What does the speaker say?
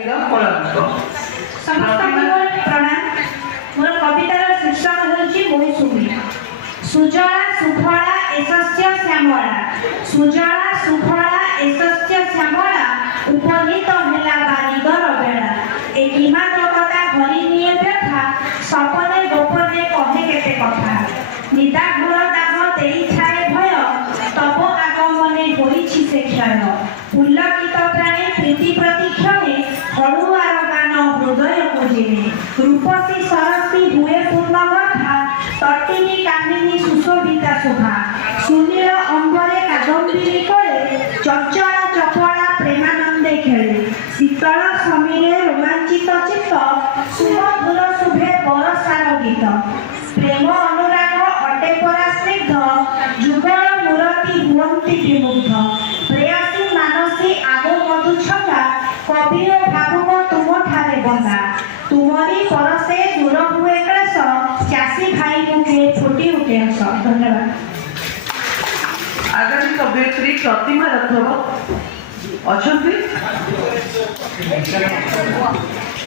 प्रणाम। मोर कवितार शीर्षक होउची मौसुमी। सुजला सुफला एसस्य श्यामला, सुजला सुफला एसस्य श्यामला, उपनीत हेला बारिदर बेला। ए हिमाचलता भरी निये व्यथा, सपने गोपने कहे केते कथा। निदा घोर दाह देई छाए भय, तब आगमने होइछि से क्षय। पुलकित प्राणे प्रीति प्रतीक्षणे, हरुआर गान हृदय पूजिने। रूपसी सरसी हुए पूर्ण कथा, तटिनी कामिनी सुशोभिता शोभा। सुनील अंबरे कादम्बिनी करे, चंचल चपला प्रेमानंदे खेले। शीतल समीरे रोमांचित चित्त, सुमधुर शुभे बरसार गीत। प्रेम अनुराग अटे परा स्निग्ध, जुगल मूर्ति हुअन्ति विमुग्ध। प्रेयसी मानसी आगो मधु छटा, कवि भावुक तुम ठारे बंदा। तुमरी परसे दूर हुए क्लेश, चाषी भाई मुखे फुटी उठे हस। धन्यवाद। आगामी कवयित्री प्रतिमा राघव अछंती।